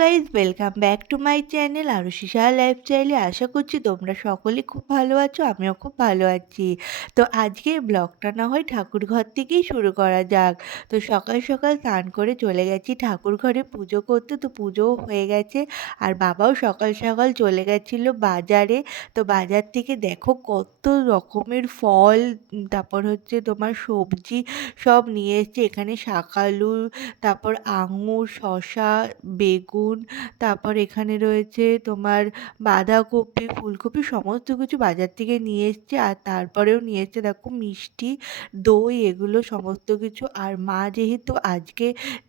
Guys, welcome back to my channel Arushi Saha লাইফস্টাইলে। আশা করছি তোমরা সকলে খুব ভালো আছো, আমিও খুব ভালো আছি। তো আজকের ব্লগটা না হয় ঠাকুর ঘর থেকেই শুরু করা যাক। তো সকাল সকাল স্নান করে চলে গেছি ঠাকুর ঘরে পুজো করতে। তো পুজোও হয়ে গেছে আর বাবাও সকাল সকাল চলে গেছিলো বাজারে। তো বাজার থেকে দেখো কত রকমের ফল, তারপর হচ্ছে তোমার সবজি সব নিয়ে এসছে। এখানে শাকালু, তারপর আঙুর, শসা, বেগুন, তারপর এখানে রয়েছে তোমার বাঁধাকপি, ফুলকপি, সমস্ত কিছু বাজার থেকে নিয়ে এসছে। আর তারপরেও নিয়ে এসছে দেখো মিষ্টি, দই, এগুলো সমস্ত কিছু। আর মা যেহেতু আজকে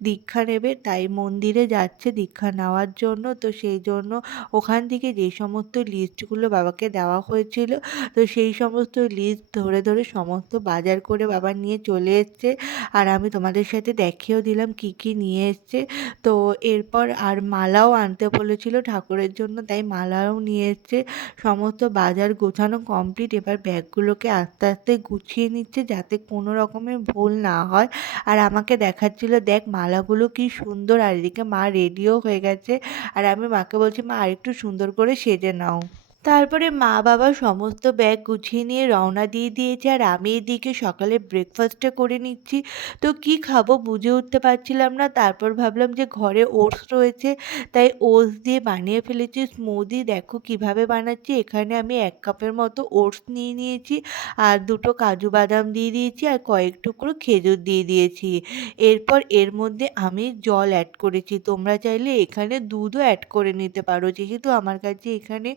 দীক্ষা নেবে তাই মন্দিরে যাচ্ছে দীক্ষা নেওয়ার জন্য, তো সেই জন্য ওখান থেকে যে সমস্ত লিস্টগুলো বাবাকে দেওয়া হয়েছিল, তো সেই সমস্ত লিস্ট ধরে ধরে সমস্ত বাজার করে বাবা নিয়ে চলে এসছে। আর আমি তোমাদের সাথে দেখিয়েও দিলাম কি কি নিয়ে এসছে। তো এরপর আর মালাও আনতে বলেছিল ঠাকুরের জন্য, তাই মালাও নিয়ে এসছে। সমস্ত বাজার গোছানো কমপ্লিট। এবার ব্যাগগুলোকে আস্তে আস্তে গুছিয়ে নিচ্ছে যাতে কোনো রকমের ভুল না হয়। আর আমাকে দেখাচ্ছিল দেখ মালাগুলো কি সুন্দর। আর এদিকে মা রেডিও হয়ে গেছে। আর আমি মাকে বলছি, মা আরেকটু সুন্দর করে সেজে নাও। তারপরে মা বাবা সমস্ত ব্যাগ গুছিয়ে নিয়ে রওনা দিয়ে দিয়েছে। আর আমি এদিকে সকালে ব্রেকফাস্টটা করে নিচ্ছি। তো কি খাবো বুঝে উঠতে পারছিলাম না। তারপর ভাবলাম যে ঘরে ওটস রয়েছে, তাই ওটস দিয়ে বানিয়ে ফেলেছি স্মুদি। দেখো কিভাবে বানাচ্ছি। এখানে আমি 1 কাপের মতো ওটস নিয়ে নিয়েছি, আর 2টো কাজু বাদাম দিয়ে দিয়েছি, আর কয়েক টুকরো খেজুর দিয়ে দিয়েছি। এরপর এর মধ্যে আমি জল অ্যাড করেছি। তোমরা চাইলে এখানে দুধও অ্যাড করে নিতে পারো। যেহেতু আমার কাছে এখানে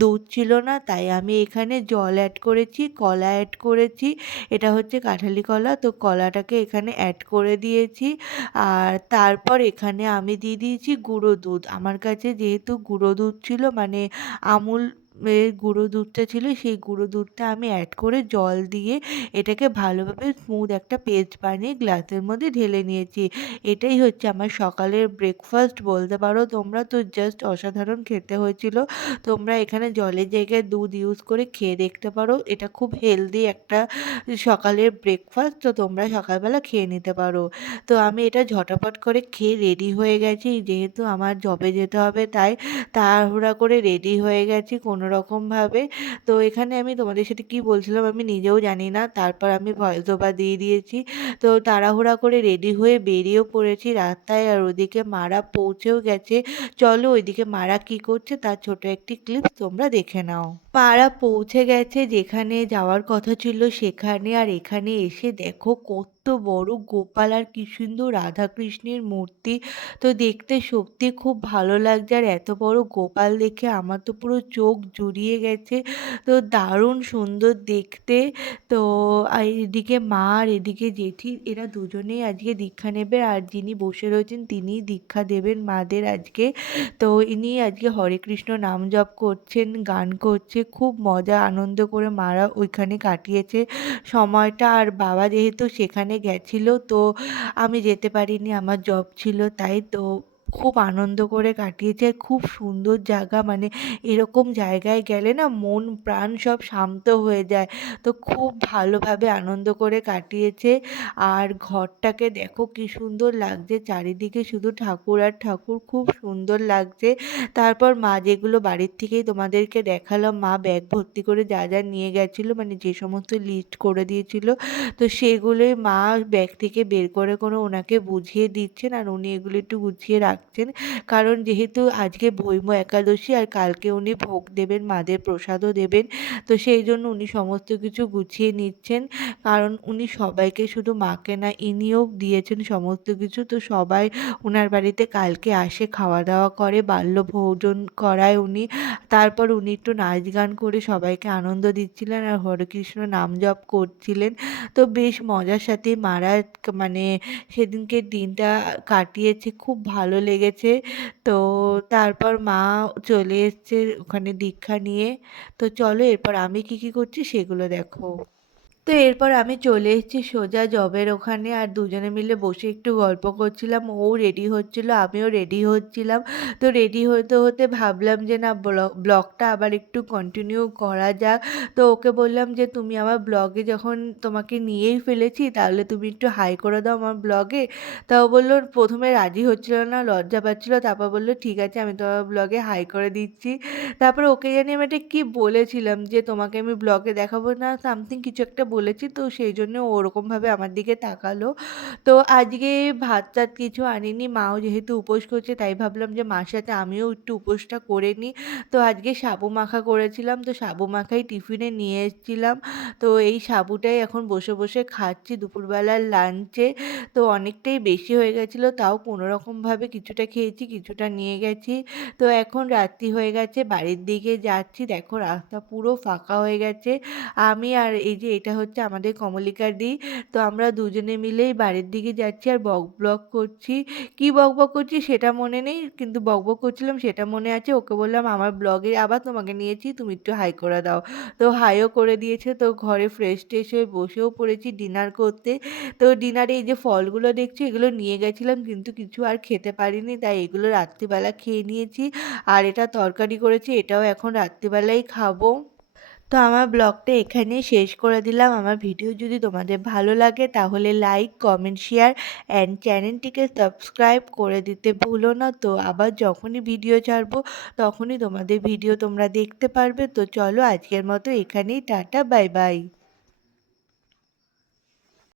দুধ ছিল না, তাই আমি এখানে জল অ্যাড করেছি, কলা অ্যাড করেছি। এটা হচ্ছে কাঁঠালি কলা, তো কলাটাকে এখানে অ্যাড করে দিয়েছি। আর তারপর এখানে আমি দিয়ে দিয়েছি গুঁড়ো দুধ। আমার কাছে যেহেতু গুঁড়ো দুধ ছিল, মানে আমুল এর গুঁড়ো দুধটা ছিল, সেই গুঁড়ো দুধটা আমি অ্যাড করে জল দিয়ে এটাকে ভালোভাবে স্মুথ একটা পেস্ট বানিয়ে গ্লাসের মধ্যে ঢেলে নিয়েছি। এটাই হচ্ছে আমার সকালের ব্রেকফাস্ট বলতে পারো তোমরা। তো জাস্ট অসাধারণ খেতে হয়েছিল। তোমরা এখানে জলের জায়গায় দুধ ইউজ করে খেয়ে দেখতে পারো। এটা খুব হেলদি একটা সকালের ব্রেকফাস্ট, তো তোমরা সকালবেলা খেয়ে নিতে পারো। তো আমি এটা ঝটাপট করে খেয়ে রেডি হয়ে গেছি। যেহেতু আমার জবে যেতে হবে তাই তাড়াহুড়া করে রেডি হয়ে গেছি কোনো রকমভাবে। তো এখানে আমি তোমাদের সাথে কি বলছিলাম আমি নিজেও জানি না। তারপর আমি ভয়েস ওভার দিয়ে দিয়েছি। তো তাড়াহুড়া করে রেডি হয়ে বেরিয়েও পড়েছি রাস্তায়। আর ওদিকে মারা পৌঁছেও গেছে। চলো ওইদিকে মারা কি করছে তার ছোট একটি ক্লিপ তোমরা দেখে নাও। মারা পৌঁছে গেছে যেখানে যাওয়ার কথা ছিল সেখানে। আর এখানে এসে দেখো কত বড় গোপাল আর কি সুন্দর রাধাকৃষ্ণের মূর্তি। তো দেখতে সত্যি খুব ভালো লাগছে। আর এত বড় গোপাল দেখে আমার তো পুরো চোখ জুড়িয়ে গেছে। তো দারুণ সুন্দর দেখতে। তো আর এদিকে মা আর এদিকে জেঠি, এরা দুজনেই আজকে দীক্ষা নেবে। আর যিনি বসে রয়েছেন তিনিই দীক্ষা দেবেন মাদের আজকে। তো ইনি আজকে হরে কৃষ্ণ নাম জপ করছেন, গান করছে, খুব মজা আনন্দ করে মারা ওইখানে কাটিয়েছে সময়টা। আর বাবা যেহেতু সেখানে গেছিল, তো আমি যেতে পারিনি, আমার জব ছিল তাই। তো খুব আনন্দ করে কাটিয়েছে। খুব সুন্দর জায়গা, মানে এরকম জায়গায় গেলে না মন প্রাণ সব শান্ত হয়ে যায়। তো খুব ভালোভাবে আনন্দ করে কাটিয়েছে। আর ঘরটাকে দেখো কি সুন্দর লাগছে, চারিদিকে শুধু ঠাকুর আর ঠাকুর, খুব সুন্দর লাগছে। তারপর মা যেগুলো বাড়ির থেকেই তোমাদেরকে দেখালাম, মা ব্যাগ ভর্তি করে যা যা নিয়ে গেছিলো, মানে যে সমস্ত লিস্ট করে দিয়েছিল, তো সেগুলোই মা ব্যাগ থেকে বের করে করে ওনাকে বুঝিয়ে দিচ্ছেন। আর উনি এগুলো একটু গুছিয়ে রাখছেন, কারণ যেহেতু আজকে বৈম একাদশী আর কালকে উনি ভোগ দেবেন, মাদের প্রসাদও দেবেন। তো সেই জন্য উনি সমস্ত কিছু গুছিয়ে নিচ্ছেন, কারণ উনি সবাইকে, শুধু মাকে না, ইনিও দিয়েছেন সমস্ত কিছু। তো সবাই উনার বাড়িতে কালকে আসে, খাওয়া দাওয়া করে, বাল্য ভোজন করায় উনি। তারপর উনি একটু নাচ গান করে সবাইকে আনন্দ দিচ্ছিলেন আর হরে কৃষ্ণ নাম জপ করছিলেন। তো বেশ মজার সাথে মারা মানে সেদিনকের দিনটা কাটিয়েছে, খুব ভালো লেগেছে। তো তারপর মা চলে এসছে ওখানে দীক্ষা নিয়ে। তো চলো এরপর আমি কি কি করছি সেগুলো দেখো। তো এরপর আমি চলে এসেছি সোজা জবের ওখানে আর দুজনে মিলে বসে একটু গল্প করছিলাম। ও রেডি হচ্ছিল, আমিও রেডি হচ্ছিলাম। তো রেডি হতে, হতে ভাবলাম যে না ব্লগটা আবার একটু কন্টিনিউ করা যাক। তো ওকে বললাম যে, "তুমি আমার ব্লগে যখন তোমাকে নিয়েই ফেলেছি তাহলে তুমি একটু হাই করে দাও আমার ব্লগে।" তা ও বলল ১ম এ রাজি হচ্ছিল না, লজ্জা পাচ্ছিল। তারপর বলল, "ঠিক আছে আমি তোমার ব্লগে হাই করে দিচ্ছি।" তারপরে ওকে জানি আমি একটা কি বলেছিলাম যে, "তোমাকে আমি ব্লগে দেখাবো না" সামথিং কিছু একটা বলেছি। তো সেইজন্য ও ওরকমভাবে আমার দিকে তাকালো। তো আজকে ভাত-টাত কিছু আনিনি। মাও যেহেতু উপোস করছে তাই ভাবলাম যে মার সাথে আমিও একটু উপোসটা করে নিই। তো আজকে সাবু মাখা করেছিলাম। তো সাবু মাখাই টিফিনে নিয়ে এসেছিলাম। তো এই সাবুটাই এখন বসে, বসে খাচ্ছি দুপুরবেলার লাঞ্চে। তো অনেকটাই বেশি হয়ে গেছিলো তাও কোনোরকমভাবে কিছুটা খেয়েছি, কিছুটা নিয়ে গেছি। তো এখন রাত্রি হয়ে গেছে, বাড়ির দিকে যাচ্ছি। দেখো রাস্তা পুরো ফাঁকা হয়ে গেছে। আমি আর এই যে এটা হচ্ছে আমাদের কমলিকার দি। তো আমরা দুজনে মিলেই বাড়ির দিকে যাচ্ছি আর বক করছি। কি বকবক করছি সেটা মনে নেই। কিন্তু বকবক করছিলাম সেটা মনে আছে। ওকে বললাম, "আমার ব্লগে আবার তোমাকে নিয়েছি, তুমি একটু হাই করে দাও।" তো হাইও করে দিয়েছে। তো ঘরে ফ্রেশ-ট্রেশ হয়ে বসেও পড়েছি ডিনার করতে। তো ডিনারে এই যে ফলগুলো দেখছো এগুলো নিয়ে গেছিলাম কিন্তু কিছু আর খেতে পারিনি। তাই এগুলো রাত্রিবেলা খেয়ে নিয়েছি। আর এটা তরকারি করেছি এটাও এখন রাত্রিবেলাই খাবো। তো আমার ব্লগটা এখানেই শেষ করে দিলাম। আমার ভিডিও যদি তোমাদের ভালো লাগে তাহলে লাইক, কমেন্ট, শেয়ার অ্যান্ড চ্যানেলটিকে সাবস্ক্রাইব করে দিতে ভুলো না। তো আবার যখনই ভিডিও ছাড়বো তখনই তোমাদের ভিডিও তোমরা দেখতে পারবে। তো চলো আজকের মতো এখানেই টাটা বাই বাই।